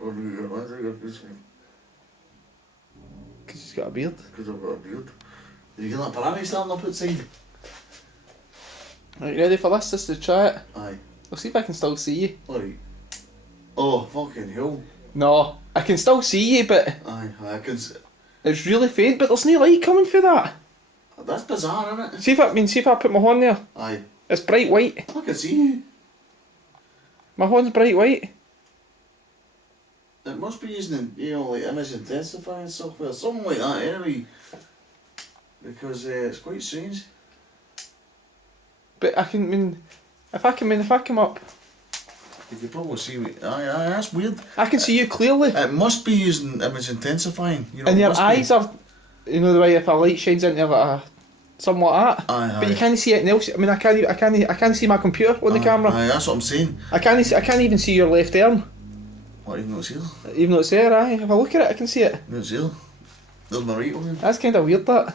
Or do you I think I've just Because he's got a beard. because I've got a beard. Did you get that piranha standing up outside? Right, you ready for this? This is the chat. Aye. We'll see if I can still see you. Alright. Oh, fucking hell. No, I can still see you, but Aye, I can it's really faint, but there's no light coming through that. That's bizarre, isn't it? See if I put my horn there. Aye. It's bright white. I can see you. My horn's bright white. It must be using, like image intensifying software, something like that anyway. Because it's quite strange. But if I come up, You can probably see me. Aye, that's weird. I can see you clearly. It must be using image intensifying. You know, And it your must eyes are, the way if a light shines into like somewhat like that. Aye, But you can't see anything else. I mean, I can't see my computer on the camera. Aye, that's what I'm saying. I can't even see your left arm. What, even though it's here? Even though it's there, aye. If I look at it, I can see it. Even though it's here. There's my right one. That's kind of weird, that.